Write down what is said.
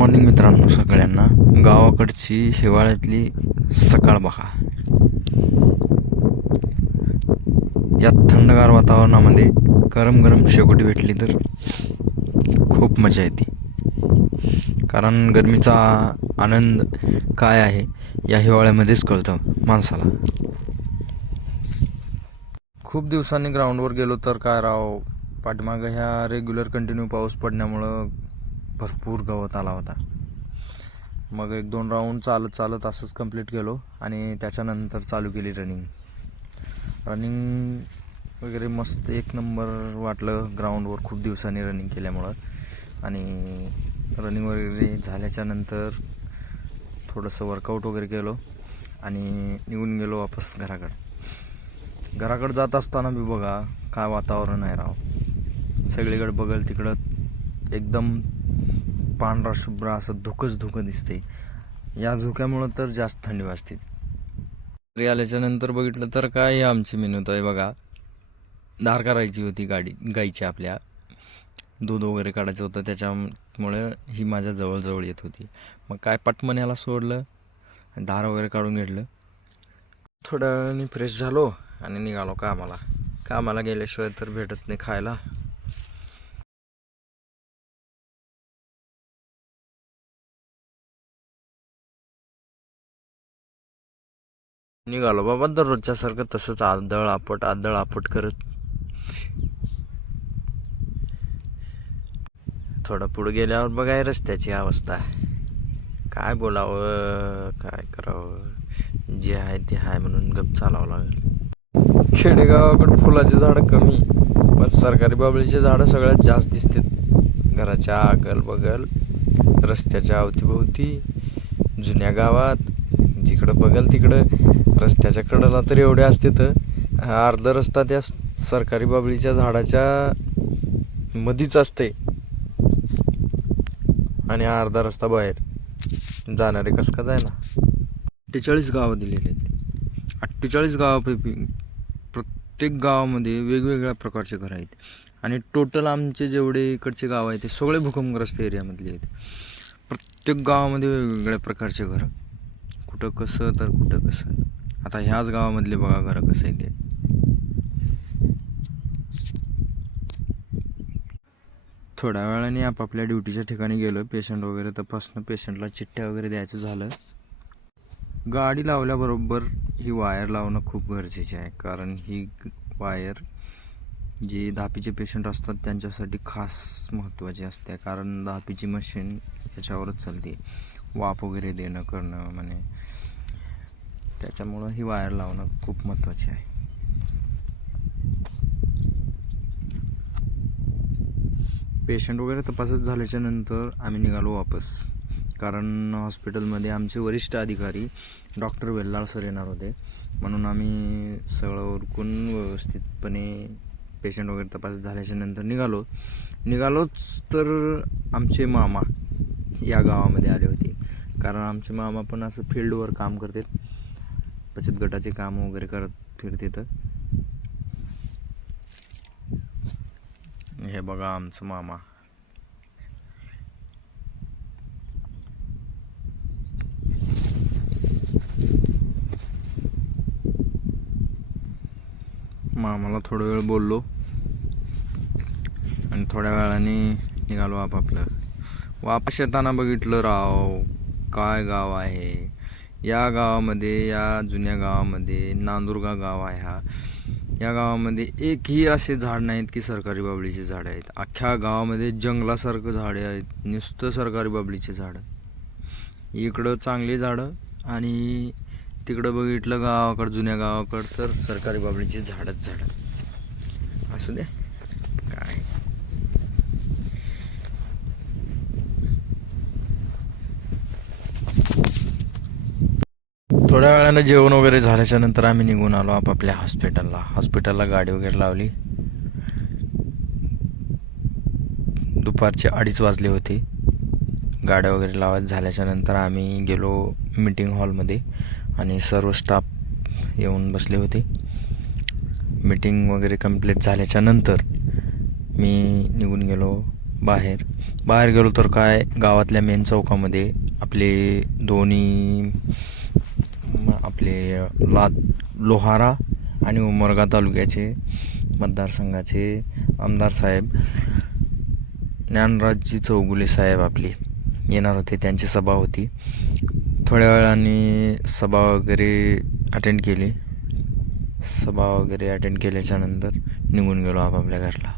Morning मित्रांनो सगळ्यांना. गावाकडची हिवाळ्यातली सकाळ बघा. या थंडगार वातावरणामध्ये गरम गरम शेकोटी भेटली तर खूप मजा येते. कारण गरमीचा आनंद काय आहे या हिवाळ्यामध्येच कळतं माणसाला. खूप दिवसांनी ग्राउंडवर गेलो तर काय राव पाठीमागं ह्या रेग्युलर कंटिन्यू पाऊस पडण्यामुळं भरपूर गवत आला होता. मग एक दोन राऊंड चालत चालत असंच कंप्लीट केलो आणि त्याच्यानंतर चालू केली रनिंग रनिंग वगैरे मस्त एक नंबर वाटलं ग्राउंडवर खूप दिवसांनी रनिंग केल्यामुळं. आणि रनिंग वगैरे झाल्याच्यानंतर थोडंसं वर्कआउट वगैरे केलो आणि निघून गेलो वापस घराकडं. घराकडं जात असताना बी बघा काय वातावरण आहे राव. सगळीकडे बघल तिकडं एकदम पांढरा शुभ्र असं धुकंच धुकं दिसते या धुक्यामुळं तर जास्त थंडी वाजते. घरी आल्याच्यानंतर बघितलं तर काय आमची मेहनत आहे बघा. धार करायची होती गाडी गाईची आपल्या. दूध वगैरे काढायचं होतं त्याच्यामुळं ही माझ्या जवळजवळ येत होती. मग काय पटमन याला सोडलं धार वगैरे काढून घेतलं. थोडं फ्रेश झालो आणि निघालो कामाला. कामाला गेल्याशिवाय तर भेटत नाही खायला. निघालो बाबा दररोजच्यासारखं तसंच आदळ आपट आदळ आपट करत. थोडं पुढे गेल्यावर बघाय रस्त्याची अवस्था. काय बोलावं काय करावं? जे आहे ते आहे म्हणून गप चालावं लागेल. खेडेगावाकडे फुलाची झाडं कमी पण सरकारी बाबळीची झाडं सगळ्यात जास्त दिसतात. घराच्या अगल बगल रस्त्याच्या अवतीभोवती जुन्या गावात जिकडं बघल तिकडं रस्त्याच्या कडेला तर एवढे असते तर अर्धा रस्ता त्या सरकारी बाबळीच्या झाडाच्या मधीच असते. आणि अर्धा रस्ता बाहेर. जाणारे कस का जाय ना अठ्ठेचाळीस गावं दिलेली आहेत. अठ्ठेचाळीस गावापैकी प्रत्येक गावामध्ये वेगवेगळ्या प्रकारचे घरं आहेत. आणि टोटल आमचे जेवढे इकडचे गाव आहेत ते सगळे भूकंपग्रस्त एरियामधले आहेत. प्रत्येक गावामध्ये वेगवेगळ्या प्रकारचे घरं. कुठं कसं तर कुठं कसं. आता ह्याच गावामधले बघा घरं कसं आहे ते. थोड्या वेळाने आपापल्या ड्युटीच्या ठिकाणी गेलो पेशंट वगैरे तपासणं पेशंटला चिठ्ठ्या वगैरे द्यायचं झालं. गाडी लावल्याबरोबर ही वायर लावणं खूप गरजेचे आहे. कारण ही वायर जी धापीचे पेशंट असतात त्यांच्यासाठी खास महत्त्वाची असते. कारण धापीची मशीन याच्यावरच चालते. वाफ वगैरे देणं करणं म्हणे. त्याच्यामुळं ही वायर लावणं खूप महत्त्वाची आहे. पेशंट वगैरे तपासत झाल्याच्यानंतर आम्ही निघालो वापस. कारण हॉस्पिटलमध्ये आमचे वरिष्ठ अधिकारी डॉक्टर वेल्लाळ सर येणार होते. म्हणून आम्ही सगळं उरकून व्यवस्थितपणे पेशंट वगैरे तपास झाल्याच्यानंतर निघालो. निघालोच तर आमचे मामा या गावामध्ये आले होते. कारण आमचे मामा पण असं फील्डवर काम करतात. बचत गटाचे काम वगैरे करत फिरते तर हे बघा आमचं मामा. मामाला थोडा वेळ बोललो. आणि थोड्या वेळाने निघालो आपापलं. वापस येताना बघितलं राव काय गाव आहे. या गावामध्ये या जुन्या गावामध्ये नांदुर्गा गाव आहे हा. या गावामध्ये एकही असे झाड नाहीत की सरकारी बाबळीचे झाडं आहेत. अख्ख्या गावामध्ये जंगलासारखं झाडे आहेत. नुसतं सरकारी बाबळीचे झाडं. इकडं चांगली झाडं आणि तिकडं बघितलं गावाकडं जुन्या गावाकडं तर सरकारी बाबळीची झाडच झाडं. असू द्या काय थोड्या वेळानं जेवण वगैरे झाल्याच्यानंतर आम्ही निघून आलो आपापल्या हॉस्पिटलला. हॉस्पिटलला गाडी वगैरे लावली. दुपारचे अडीच वाजले होते. गाड्या वगैरे लावत झाल्याच्यानंतर आम्ही गेलो मीटिंग हॉलमध्ये आणि सर्व स्टाफ येऊन बसले होते. मीटिंग वगैरे कंप्लीट झाल्याच्यानंतर मी निघून गेलो बाहेर. बाहेर गेलो तर काय गावातल्या मेन चौकामध्ये आपले दोन्ही आपले ला लोहारा आणि उमरगा तालुक्याचे मतदारसंघाचे आमदार साहेब ज्ञानराजजी चौगुले साहेब आपली येणार होते. त्यांची सभा होती. थोड्या वेळाने सभा वगैरे अटेंड केली. सभा वगैरे अटेंड केल्याच्यानंतर निघून गेलो आपापल्या घरला.